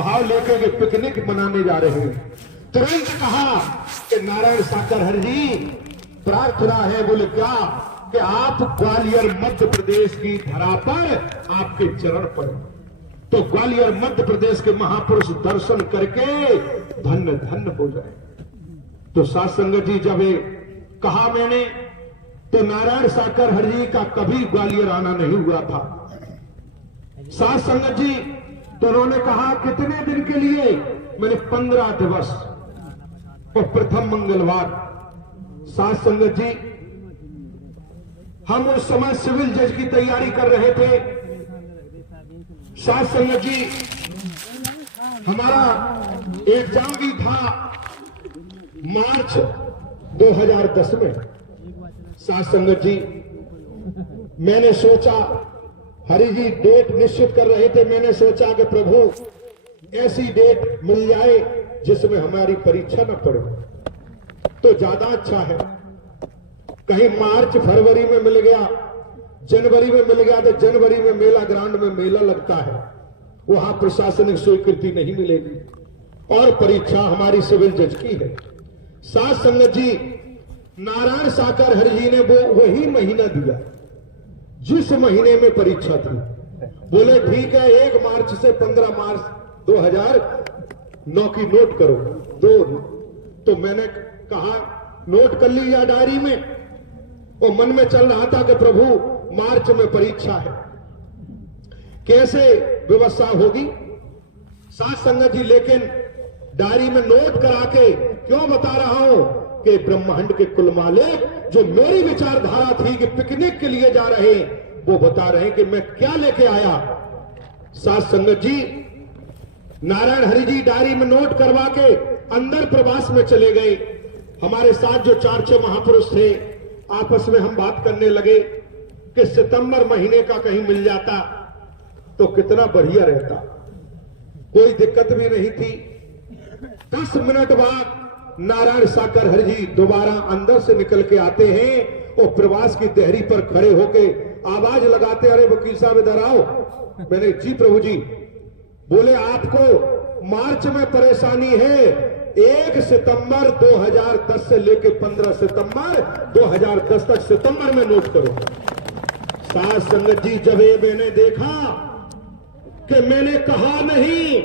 भाव लेकर के पिकनिक मनाने जा रहे हैं। तुरंत कहा कि नारायण साकर हरि जी प्रार्थना है। बोले क्या? कि आप ग्वालियर मध्य प्रदेश की धरा पर आपके चरण पड़े तो ग्वालियर मध्य प्रदेश के महापुरुष दर्शन करके धन्य धन्य हो जाए। तो साथ संगत जी जब कहा मैंने तो नारायण साकर हरि जी का कभी ग्वालियर आना नहीं हुआ था। साथ संगत जी तो उन्होंने कहा कितने दिन के लिए? मैंने 15 दिवस और प्रथम मंगलवार। साथ संगत जी हम उस समय सिविल जज की तैयारी कर रहे थे। साथ संगत जी हमारा एग्जाम भी था मार्च 2010 में। साथ संगत जी मैंने सोचा, हरि जी डेट निश्चित कर रहे थे, मैंने सोचा कि प्रभु ऐसी डेट मिल जाए जिसमें हमारी परीक्षा न पड़े तो ज्यादा अच्छा है। कहीं मार्च फरवरी में मिल गया, जनवरी में मिल गया तो जनवरी में मेला ग्राउंड में मेला लगता है, वहां प्रशासनिक स्वीकृति नहीं मिलेगी और परीक्षा हमारी सिविल जज की है। साथ संगत जी नारायण साकर हरि जी ने वो वही महीना दिया जिस महीने में परीक्षा थी। बोले ठीक है 1 मार्च से 15 मार्च 2009 की नोट करो 2। तो मैंने कहा नोट कर लीजिए डायरी में। और मन में चल रहा था कि प्रभु मार्च में परीक्षा है, कैसे व्यवस्था होगी। साथ संगत जी लेकिन डायरी में नोट करा के क्यों बता रहा हूं कि ब्रह्मांड के कुल मालिक जो मेरी विचारधारा थी कि पिकनिक के लिए जा रहे वो बता रहे हैं कि मैं क्या लेके आया। साथ संगत जी नारायण हरि जी डायरी में नोट करवा के अंदर प्रवास में चले गए। हमारे साथ जो 4-6 महापुरुष थे आपस में हम बात करने लगे कि सितंबर महीने का कहीं मिल जाता तो कितना बढ़िया रहता, कोई दिक्कत भी नहीं थी। 10 मिनट बाद नारायण साकर हरि जी दोबारा अंदर से निकल के आते हैं और प्रवास की देहरी पर खड़े होके आवाज लगाते, अरे वकील साहब इधर आओ। मैंने जी प्रभु जी। बोले आपको मार्च में परेशानी है, 1 सितंबर 2010 से लेके 15 सितंबर 2010 तक सितंबर में नोट करो। साथ संगत जी जब ये मैंने देखा कि मैंने कहा नहीं,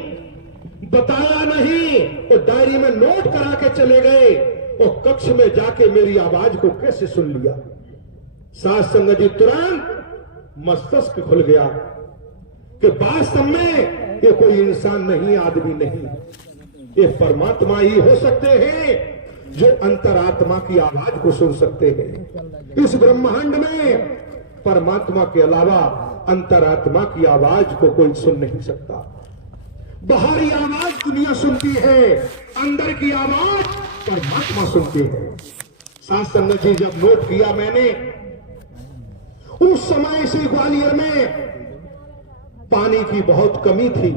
बताया नहीं और डायरी में नोट करा के चले गए और कक्ष में जाके मेरी आवाज को कैसे सुन लिया। साथ संगत जी तुरंत मस्तिष्क खुल गया कि वास्तव में ये कोई इंसान नहीं, आदमी नहीं, ये परमात्मा ही हो सकते हैं जो अंतरात्मा की आवाज को सुन सकते हैं। इस ब्रह्मांड में परमात्मा के अलावा अंतरात्मा की आवाज को कोई सुन नहीं सकता। बाहरी आवाज दुनिया सुनती है, अंदर की आवाज परमात्मा सुनती है। साथ संगत जी जब नोट किया मैंने, उस समय से ग्वालियर में पानी की बहुत कमी थी।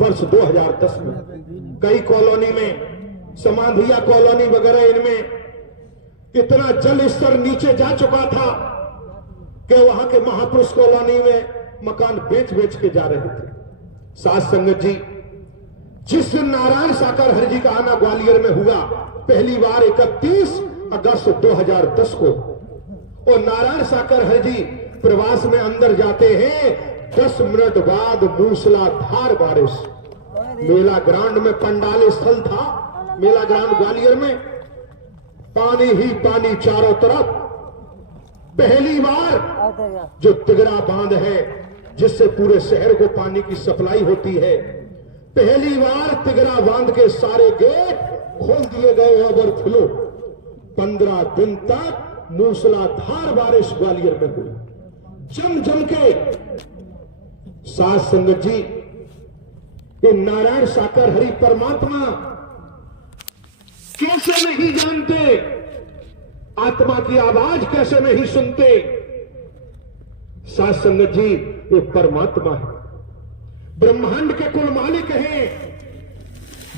वर्ष 2010 में कई कॉलोनी में, समाधिया कॉलोनी वगैरह, इनमें इतना जल स्तर नीचे जा चुका था कि वहां के महापुरुष कॉलोनी में मकान बेच बेच के जा रहे थे। साथ संगत जी जिस दिन नारायण साकर हरि जी का आना ग्वालियर में हुआ पहली बार 31 अगस्त 2010 को, और नारायण साकर हरि जी प्रवास में अंदर जाते हैं, 10 मिनट बाद मूसलाधार बारिश। मेला ग्राउंड में पंडाल स्थल था, मेला ग्राउंड ग्वालियर में, पानी ही पानी चारों तरफ। पहली बार जो तिगरा बांध है जिससे पूरे शहर को पानी की सप्लाई होती है, पहली बार तिगरा बांध के सारे गेट खोल दिए गए ओवरफ्लो। 15 दिन तक मूसलाधार बारिश ग्वालियर में हुई, जम जम के। साथ संगत जी ये नारायण साकर हरि परमात्मा कैसे नहीं जानते, आत्मा की आवाज कैसे नहीं सुनते। साथ संगत जी ये परमात्मा है, ब्रह्मांड के कुल मालिक हैं।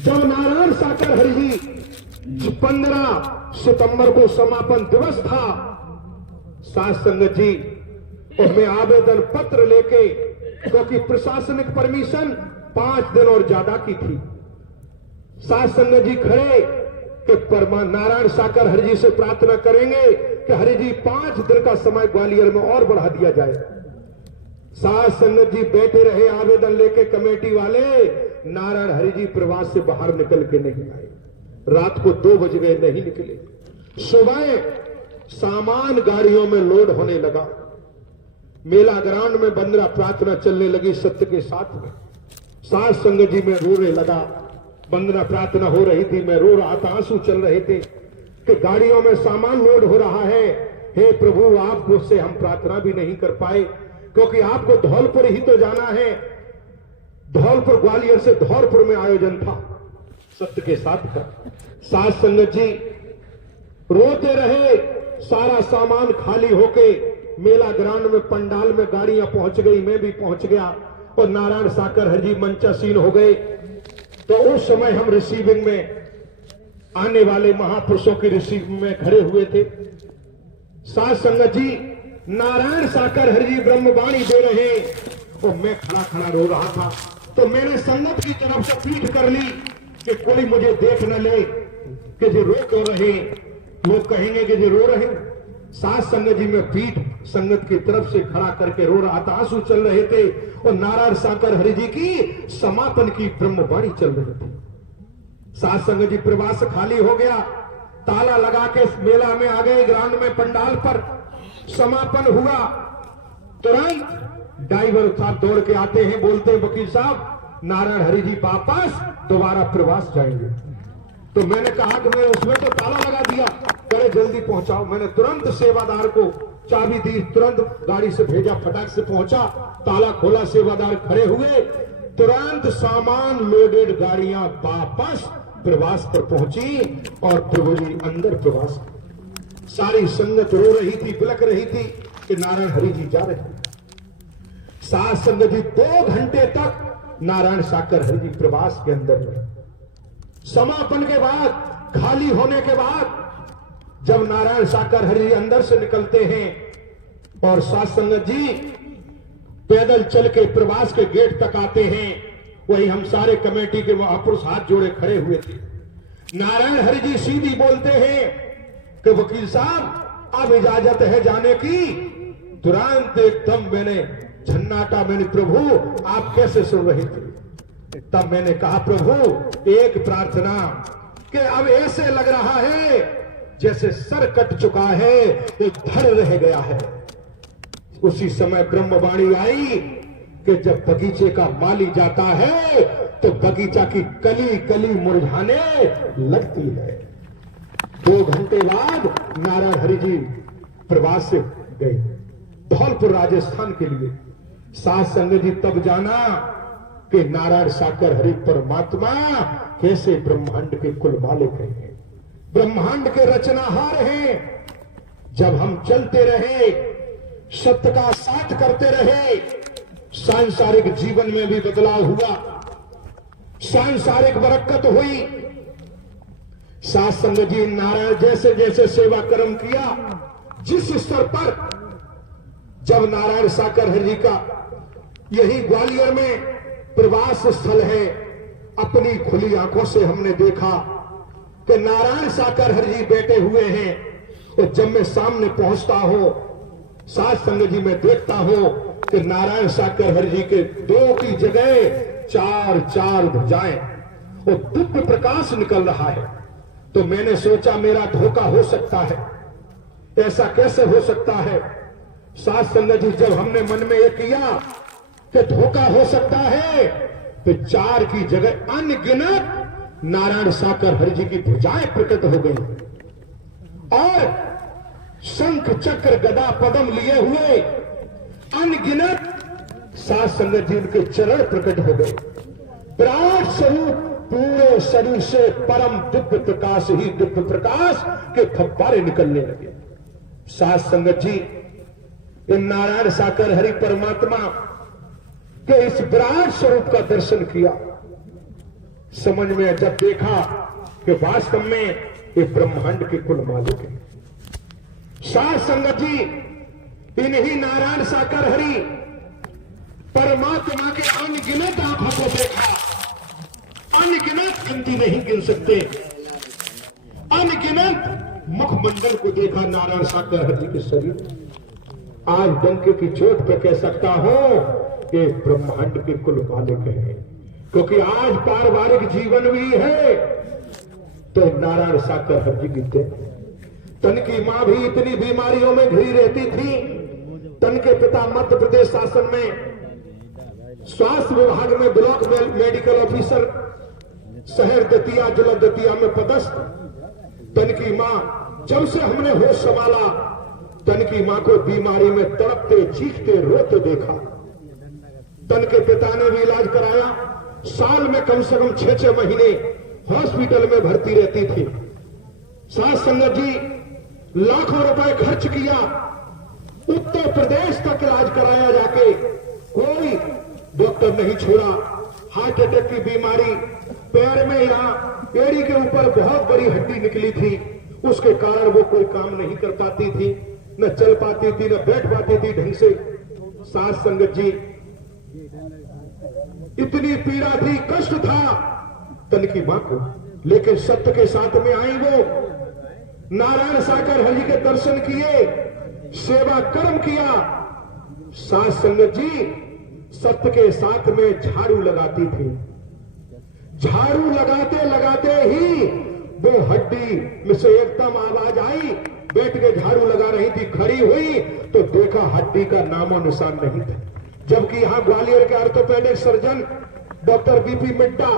जब नारायण साकर हरि जी 15 सितंबर को समापन दिवस था, साथ संगत जी और मैं आवेदन पत्र लेके, क्योंकि प्रशासनिक परमिशन 5 दिन और ज्यादा की थी। साध संगत जी खड़े कि परमा नारायण साकर हरि जी से प्रार्थना करेंगे कि हरि जी 5 दिन का समय ग्वालियर में और बढ़ा दिया जाए। साध संगत जी बैठे रहे आवेदन लेके, कमेटी वाले नारायण हरि जी प्रवास से बाहर निकल के नहीं आए। रात को 2 बज गए, नहीं निकले। सुबह सामान गाड़ियों में लोड होने लगा। मेला ग्राउंड में बंदरा प्रार्थना चलने लगी सत्य के साथ में। साध संगत जी में रोने लगा। बंदना प्रार्थना हो रही थी, मैं रो रहा था, आंसू चल रहे थे कि गाड़ियों में सामान लोड हो रहा है। हे प्रभु, आपको से हम प्रार्थना भी नहीं कर पाए क्योंकि आपको धौलपुर ही तो जाना है। धौलपुर, ग्वालियर से धौलपुर में आयोजन था सत्य के साथ का। साध संगत जी रोते रहे। सारा सामान खाली होके मेला ग्राउंड में पंडाल में गाड़ियां पहुंच गई, मैं भी पहुंच गया और नारायण साकर हरि जी मंचासीन हो गए। तो उस समय हम रिसीविंग में आने वाले महापुरुषों की रिसीविंग में खड़े हुए थे। साध संगत जी नारायण साकर हरि जी ब्रह्मवाणी दे रहे और मैं खड़ा खड़ा रो रहा था। तो मैंने संगत की तरफ से पीठ कर ली कि कोई मुझे देख न ले कि जो रो तो रहे, लोग कहेंगे कि जो रो रहे। साध संगत जी में पीठ संगत की तरफ से खड़ा करके रो रहा था, आंसू चल रहे थे और नारायण साकर हरि जी की समापन की ब्रह्मवाणी चल रही थी। साध संगत जी प्रवास खाली हो गया, ताला लगा के मेला में आ गए, ग्राउंड में पंडाल पर समापन हुआ। तुरंत ड्राइवर साहब दौड़ के आते हैं, बोलते हैं वकील साहब नारायण हरि जी वापस दोबारा प्रवास जाएंगे। तो मैंने कहा कि मैं उसमें तो ताला लगा दिया, करे जल्दी पहुंचाओ। मैंने तुरंत सेवादार को चाबी दी, तुरंत गाड़ी से भेजा, फटाक से पहुंचा, ताला खोला, सेवादार खड़े हुए, तुरंत सामान लोडेड गाड़ियां वापस प्रवास पर पहुंची और प्रभु जी अंदर प्रवास। सारी संगत रो रही थी, बिलक रही थी कि नारायण हरि जी जा रहे। साध संगत जी 2 घंटे तक नारायण साकर हरि जी प्रवास के अंदर रहे। समापन के बाद, खाली होने के बाद जब नारायण साकर हरि अंदर से निकलते हैं और साध संगत जी पैदल चल के प्रवास के गेट तक आते हैं, वही हम सारे कमेटी के महापुरुष हाथ जोड़े खड़े हुए थे। नारायण हरि जी सीधी बोलते हैं कि वकील साहब अब इजाजत है जाने की। तुरंत एकदम मैंने झन्नाटा, मैंने प्रभु आप कैसे सुन रहे थे? तब मैंने कहा प्रभु एक प्रार्थना कि अब ऐसे लग रहा है जैसे सर कट चुका है, एक धड़ रह गया है। उसी समय ब्रह्मवाणी आई कि जब बगीचे का माली जाता है तो बगीचा की कली कली मुरझाने लगती है। 2 घंटे बाद नारायण हरि जी प्रवास से गए धौलपुर राजस्थान के लिए। साध संगत जी तब जाना कि नारायण साकर हरि परमात्मा कैसे ब्रह्मांड के कुल मालिक हैं, ब्रह्मांड के रचनाहार हैं। जब हम चलते रहे, सत्य का साथ करते रहे, सांसारिक जीवन में भी बदलाव हुआ, सांसारिक बरकत हुई। साध संगत जी नारायण जैसे जैसे सेवा कर्म किया, जिस स्तर पर जब नारायण साकर हरि जी का यही ग्वालियर में प्रवास स्थल है, अपनी खुली आंखों से हमने देखा कि नारायण साकर हरि जी बैठे हुए हैं और जब मैं सामने पहुंचता हूं, साध संगत जी में देखता हूं कि नारायण साकर हरि जी के 2 की जगह 4 भुजाएं और दिव्य प्रकाश निकल रहा है। तो मैंने सोचा मेरा धोखा हो सकता है, ऐसा कैसे हो सकता है? साध संगत जी जब हमने मन में ये किया कि धोखा हो सकता है, तो 4 की जगह अनगिनत नारायण साकर हरि जी की भुजाएं प्रकट हो गई और शंख चक्र गदा पद्म लिए हुए अनगिनत साध संगत जी उनके चरण प्रकट हो गए। विराट स्वरूप पूरे शरीर से परम दिव्य प्रकाश ही दिव्य प्रकाश के फव्वारे निकलने लगे। साध संगत जी इन नारायण साकर हरि परमात्मा के इस विराट स्वरूप का दर्शन किया। समझ में जब देखा कि वास्तव में ये ब्रह्मांड के कुल मालिक है। साध संगत जी इन्हीं नारायण साकर हरि परमात्मा के अनगिनत आंखों को देखा, अनगिनत गिनती नहीं गिन सकते, अनगिनत मुखमंडल को देखा नारायण साकर हरि के शरीर। आज डंके की चोट पे कह सकता हूं कि ब्रह्मांड के कुल मालिक है, क्योंकि आज पारिवारिक जीवन भी है तो नारायण साकर हरि की देन। तन की मां भी इतनी बीमारियों में घिरी रहती थी। तन के पिता मध्य प्रदेश शासन में स्वास्थ्य विभाग में ब्लॉक मेडिकल ऑफिसर शहर दतिया जिला दतिया में पदस्थ। तन की मां, जब से हमने होश संभाला, तन की मां को बीमारी में तड़पते चीखते रोते देखा। तन के पिता ने भी इलाज कराया। साल में कम से कम 6-6 महीने हॉस्पिटल में भर्ती रहती थी। साथ संगत जी लाखों रुपए खर्च किया, उत्तर प्रदेश तक इलाज कराया जाके कोई डॉक्टर नहीं छोड़ा। हार्ट अटैक की बीमारी, पैर में या एड़ी के ऊपर बहुत बड़ी हड्डी निकली थी, उसके कारण वो कोई काम नहीं कर पाती थी, न चल पाती थी, न बैठ पाती थी ढंग से। साथ संगत जी इतनी पीड़ा थी, कष्ट था तन की मां को, लेकिन सत्य के साथ में आई वो। नारायण साकर हरि के दर्शन किए, सेवा कर्म किया। साथ संगत जी सत्य के साथ में झाड़ू लगाती थी। झाड़ू लगाते लगाते ही वो हड्डी में से एकदम आवाज आई। बैठ के झाड़ू लगा रही थी, खड़ी हुई तो देखा हड्डी का नामो निशान नहीं था। जबकि यहां ग्वालियर के orthopaedic surgeon doctor BP Midda,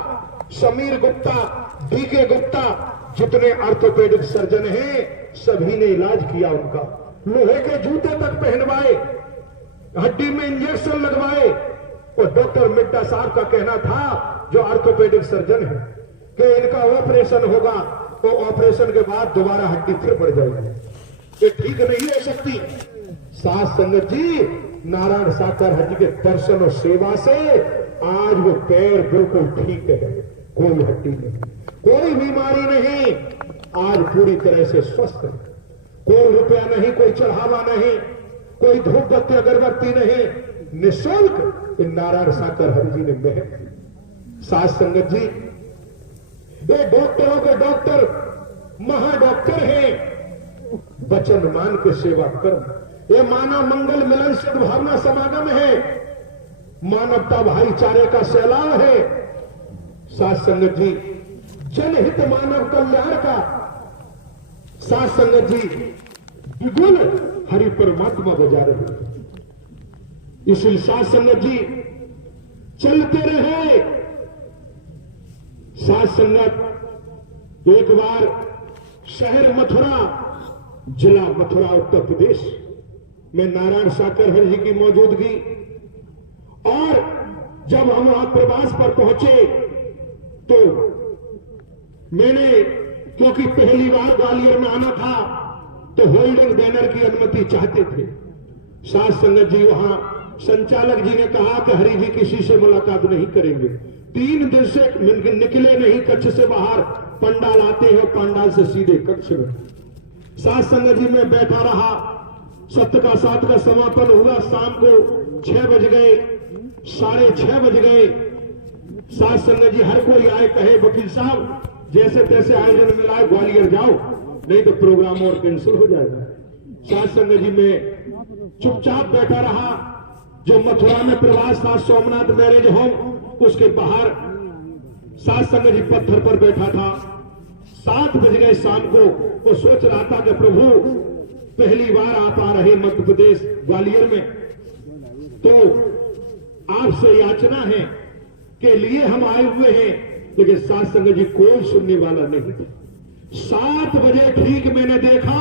Sameer Gupta, DK Gupta, जितने ऑर्थोपेडिक सर्जन हैं सभी ने इलाज किया उनका। लोहे के जूते तक पहनवाए, हड्डी में इंजेक्शन लगवाए। और डॉक्टर मिड्डा साहब का कहना था, जो ऑर्थोपेडिक सर्जन है, कि इनका ऑपरेशन होगा तो ऑपरेशन के बाद दोबारा हड्डी फिर बढ़ जाएगी, ये ठीक नहीं हो सकती। साथ संगत जी नारायण साकर हरि के दर्शन और सेवा से आज वो पैर बिल्कुल ठीक है, कोई हड्डी नहीं, कोई बीमारी नहीं, आज पूरी तरह से स्वस्थ है। कोई रुपया नहीं, कोई चढ़ावा नहीं, कोई धूप बत्ती अगरबत्ती नहीं, निःशुल्क इन नारायण साकर हरि जी ने मेहर। साथ संगत जी ये डॉक्टरों के डॉक्टर महाडॉक्टर हैं, वचन मान के सेवा कर्म। ये मानव मंगल मिलन सद्भावना समागम है, मानवता भाईचारे का सैलाब है। साथ संगत जी जनहित मानव कल्याण का। साथ संगत जी विगुण हरि परमात्मा बजा रहे। इसलिए साथ संगत जी चलते रहे। साथ संगत एक बार शहर मथुरा, जिला मथुरा उत्तर प्रदेश में नारायण साकर हरि जी की मौजूदगी, और जब हम वहां प्रवास पर पहुंचे तो मैंने, क्योंकि पहली बार ग्वालियर में आना था, तो होल्डिंग बैनर की अनुमति चाहते थे। साथ संगत जी वहां संचालक जी ने कहा कि हरि जी किसी से मुलाकात नहीं करेंगे। 3 दिन से निकले नहीं कक्ष से बाहर, पंडाल आते हैं, पंडाल से सीधे कक्ष में। साथ संगत जी में बैठा रहा। सत्य का साथ का समापन हुआ, शाम को 6 बज गए, 6:30 बज गए। साथ संगत जी हर कोई आए, कहे वकील साहब जैसे तैसे आयोजन मिला है, ग्वालियर जाओ, नहीं तो प्रोग्राम और कैंसिल हो जाएगा। साथ संगत जी में चुपचाप बैठा रहा। जो मथुरा में प्रवास था, सोमनाथ मैरिज होम, उसके बाहर साथ संगत जी पत्थर पर बैठा था। 7 बज गए शाम को। वो सोच रहा था कि प्रभु पहली बार आप आ रहे मध्य प्रदेश ग्वालियर में, तो आपसे याचना है के लिए हम आए हुए हैं। लेकिन साथ संगत जी कोई सुनने वाला नहीं था। 7 बजे ठीक मैंने देखा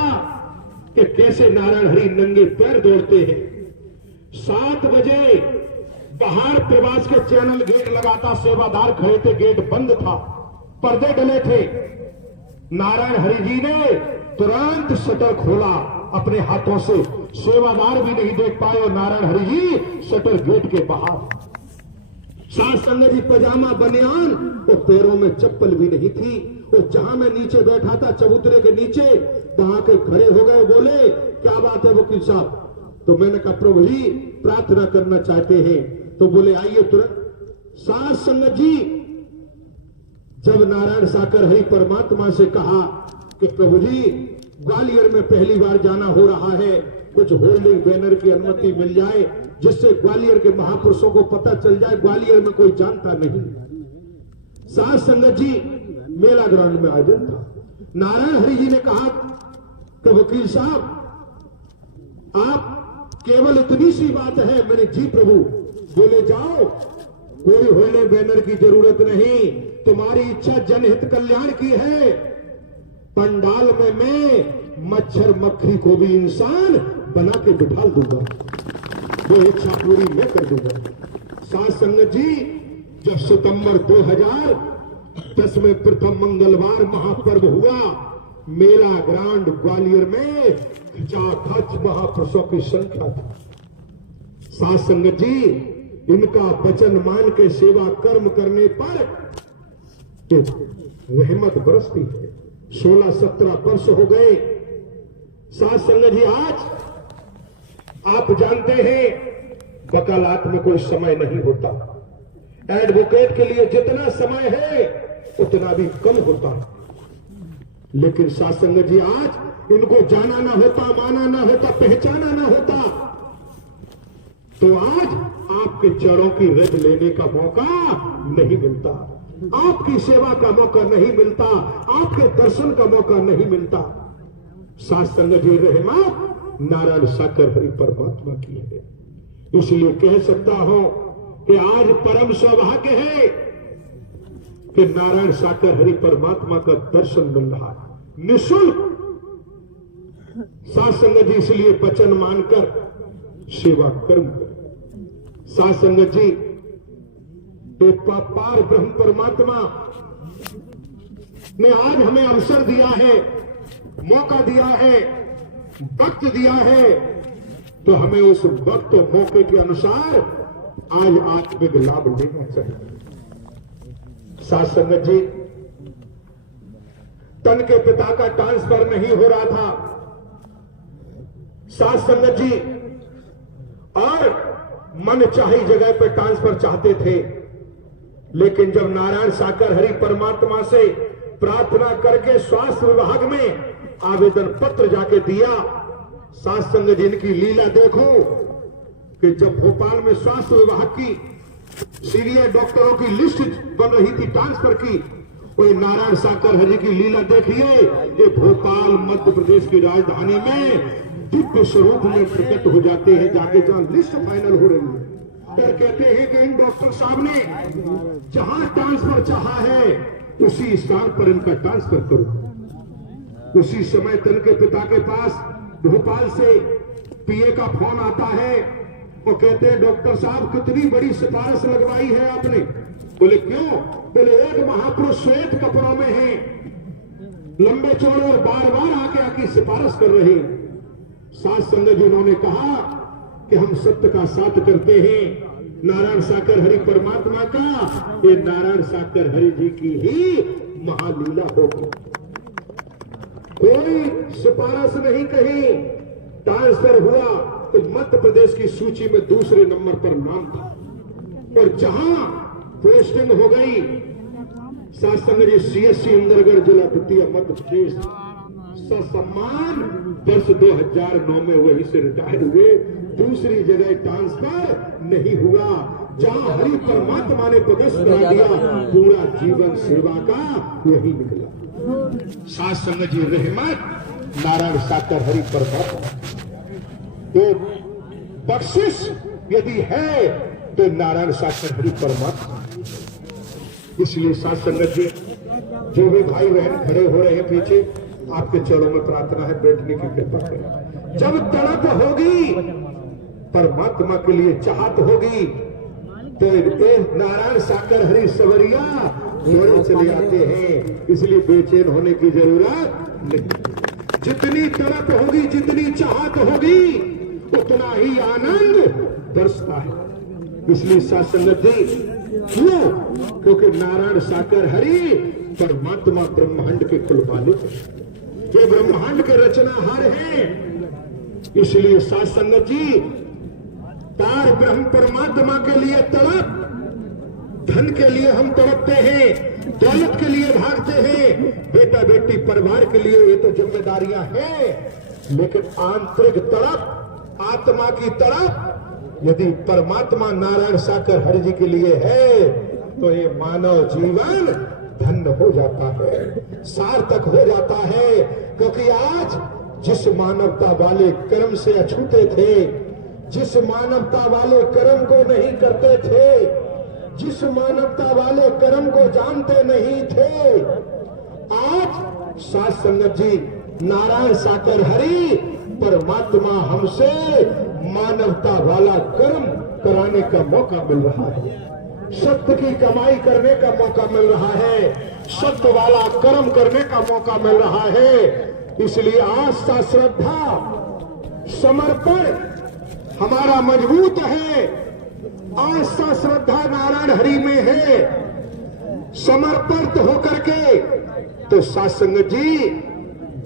कि कैसे नारायण हरि नंगे पैर दौड़ते हैं। 7 बजे बाहर प्रवास के चैनल गेट लगाता, सेवादार खड़े थे, गेट बंद था, पर्दे डले थे। नारायण हरि जी ने तुरंत शटर खोला अपने हाथों से, सेवादार भी नहीं देख पाए, और नारायण हरि जी शटर गेट के बाहर। साथ संगत जी पजामा बनियान और पैरों में चप्पल भी नहीं थी। और जहां मैं नीचे बैठा था चबूतरे के नीचे, वहां के खड़े हो गए, बोले क्या बात है वकील साहब? तो मैंने कहा प्रभु जी प्रार्थना करना चाहते हैं तो बोले आइए तुरंत। साध संगत जी जब नारायण साकर हरि परमात्मा से कहा कि प्रभु जी ग्वालियर में पहली बार जाना हो रहा है, कुछ होल्डिंग बैनर की अनुमति मिल जाए जिससे ग्वालियर के महापुरुषों को पता चल जाए, ग्वालियर में कोई जानता नहीं। साध संगत जी मेला ग्राउंड में आयोजन था। नारायण हरि जी ने कहा कि वकील साहब आप केवल इतनी सी बात है। मैंने जी प्रभु। बोले जाओ, कोई होल्डिंग बैनर की जरूरत नहीं, तुम्हारी इच्छा जनहित कल्याण की है। पंडाल में मैं मच्छर मक्खी को भी इंसान बना के बिठा दूंगा, वो इच्छा पूरी मैं कर दूंगा। साध संगत जी जब सितंबर 2010 में प्रथम मंगलवार महापर्व हुआ, मेला ग्राउंड ग्वालियर में खचाखच महापुरुषों की संख्या थी। साध संगत जी इनका वचन मान के सेवा कर्म करने पर रहमत बरसती है। 16-17 वर्ष हो गए। साध संगत जी आज आप जानते हैं वकालत में कोई समय नहीं होता। एडवोकेट के लिए जितना समय है उतना भी कम होता है। लेकिन साध संगत जी आज इनको जाना ना होता, माना ना होता, पहचाना ना होता तो आज आपके चरणों की रज लेने का मौका नहीं मिलता, आपकी सेवा का मौका नहीं मिलता, आपके दर्शन का मौका नहीं मिलता। साध संगत जी रहमत नारायण साकर हरि परमात्मा की है। इसलिए कह सकता हूं कि आज परम सौभाग्य है कि नारायण साकर हरि परमात्मा का दर्शन मिल रहा है निःशुल्क। साध संगत जी इसलिए वचन मानकर सेवा कर्म। साध संगत जी एक पार ब्रह्म परमात्मा ने आज हमें अवसर दिया है, मौका दिया है, वक्त दिया है, तो हमें उस वक्त और मौके के अनुसार आज आत्मिक लाभ लेना चाहिए। साध संगत जी तन के पिता का ट्रांसफर नहीं हो रहा था। साध संगत जी और मन चाही जगह पर ट्रांसफर चाहते थे, लेकिन जब नारायण साकर हरि परमात्मा से प्रार्थना करके स्वास्थ्य विभाग में आवेदन पत्र जाके दिया। साध संगत जी इनकी लीला देखो कि जब भोपाल में स्वास्थ्य विभाग की सीनियर डॉक्टरों की लिस्ट बन रही थी ट्रांसफर की, वही नारायण साकर हरि की लीला देखिए। ये भोपाल मध्य प्रदेश की राजधानी में दिव्य स्वरूप में प्रकट हो जाते हैं, जाके जहां लिस्ट फाइनल हो रही है और कहते हैं कि इन डॉक्टर साहब ने जहां ट्रांसफर चाहा है उसी स्थान पर इनका ट्रांसफर करो। उसी समय तन के पिता के पास भोपाल से पीए का फोन आता है, वो कहते हैं डॉक्टर साहब कितनी बड़ी सिफारिश लगवाई है आपने। बोले क्यों? बोले एक महापुरुष श्वेत कपड़ों में है, लंबे चौड़े और बार बार आके आके सिफारिश कर रहे हैं। साध संगत जी उन्होंने कहा कि हम सत्य का साथ करते हैं नारायण साकर हरि परमात्मा का, ये नारायण साकर हरि जी की ही महालीला होगी। कोई सिफारिश नहीं कही। ट्रांसफर हुआ तो मध्य प्रदेश की सूची में दूसरे नंबर पर नाम था, और जहां पोस्टिंग हो गई साध संगत जी सीएससी इंदरगढ़ जिला द्वितीय मध्य प्रदेश ससम्मान वर्ष 2009 में वहीं से रिटायर हुए। दूसरी जगह ट्रांसफर नहीं हुआ। जहां हरि परमात्मा ने प्रदर्शन करा दिया, पूरा जीवन सेवा का वही निकला। साध संगत जी रहमत नारायण साकर हरि परमात्मा। तो बख्शिश यदि है तो नारायण साकर हरि परमात्मा। इसलिए साध संगत जी जो भी भाई बहन खड़े हो रहे हैं पीछे, आपके चरणों में प्रार्थना है बैठने की कृपा करें। जब तड़प होगी परमात्मा के लिए चाहत होगी तो नारायण साकर हरि सवरिया दौड़े चले आते हैं। इसलिए बेचैन होने की जरूरत नहीं। जितनी तड़प होगी, जितनी चाहत होगी, उतना ही आनंद बरसता है। इसलिए साध संगत जी क्यों? क्योंकि नारायण साकर हरि परमात्मा ब्रह्मांड के कुल मालिक हैं, ये ब्रह्मांड के रचनाहार हैं। इसलिए साध संगत जी पार ब्रह्म परमात्मा के लिए तड़प, धन के लिए हम तड़पते हैं, दौलत के लिए भागते हैं, बेटा बेटी परिवार के लिए ये तो जिम्मेदारियां हैं, लेकिन आंतरिक तड़प, आत्मा की तड़प यदि परमात्मा नारायण साकर हरि जी के लिए है तो ये मानव जीवन धन्य हो जाता है, सार्थक हो जाता है। क्योंकि आज जिस मानवता वाले कर्म से अछूते थे, जिस मानवता वाले कर्म को नहीं करते थे, जिस मानवता वाले कर्म को जानते नहीं थे, आज साध संगत जी नारायण साकर हरि परमात्मा हमसे मानवता वाला कर्म कराने का मौका मिल रहा है, सत्य की कमाई करने का मौका मिल रहा है, सत्य वाला कर्म करने का मौका मिल रहा है। इसलिए आस्था, श्रद्धा, समर्पण हमारा मजबूत है। आस्था श्रद्धा नारायण हरि में है, समर्पित होकर के तो साध संगत जी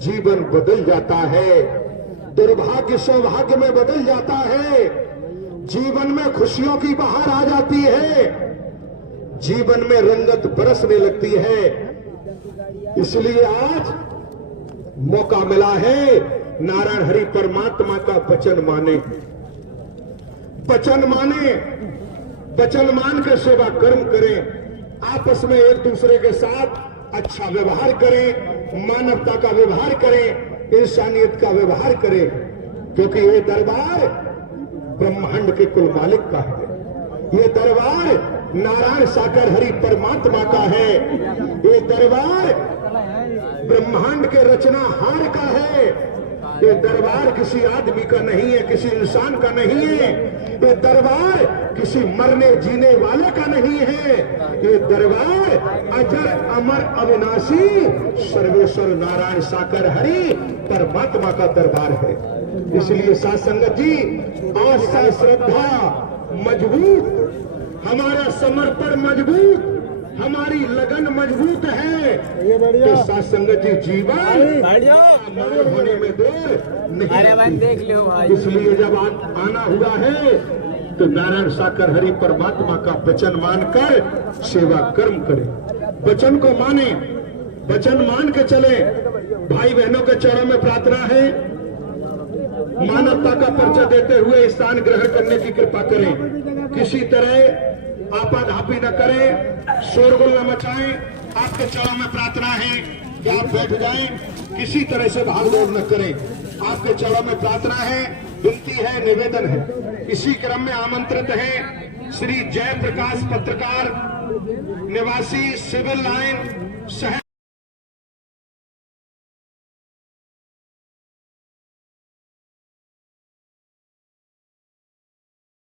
जीवन बदल जाता है, दुर्भाग्य सौभाग्य में बदल जाता है, जीवन में खुशियों की बहार आ जाती है, जीवन में रंगत बरसने लगती है। इसलिए आज मौका मिला है, नारायण हरि परमात्मा का वचन माने, वचन माने, वचन मान के सेवा कर्म करें, आपस में एक दूसरे के साथ अच्छा व्यवहार करें, मानवता का व्यवहार करें, इंसानियत का व्यवहार करें, क्योंकि ये दरबार ब्रह्मांड के कुल मालिक का है, ये दरबार नारायण साकर हरि परमात्मा का है, ये दरबार ब्रह्मांड के रचनाहार का है, ये दरबार किसी आदमी का नहीं है, किसी इंसान का नहीं है, ये दरबार किसी मरने जीने वाले का नहीं है, ये दरबार अजर अमर अविनाशी सर्वेश्वर नारायण साकर हरि परमात्मा का दरबार है। इसलिए साध संगत जी आस्था श्रद्धा मजबूत, हमारा समर्पण मजबूत, हमारी लगन मजबूत है, तो साध संगत जी जीवन होने में देर नहीं देख लो भाई। इसलिए जब आना हुआ है तो नारायण साकर हरि परमात्मा का वचन मानकर सेवा कर्म करें, वचन को माने, वचन मान के चले। भाई बहनों के चरणों में प्रार्थना है, मानवता का परिचय देते हुए स्थान ग्रहण करने की कृपा करें, किसी तरह आपाधापी न करें, शोरगुल न मचाएं। आपके चरणों में प्रार्थना है कि आप बैठ जाएं, किसी तरह से भागदौड़ न करें। आपके चरणों में प्रार्थना है, विनती है, निवेदन है। इसी क्रम में आमंत्रित है श्री जय प्रकाश पत्रकार निवासी सिविल लाइन शहर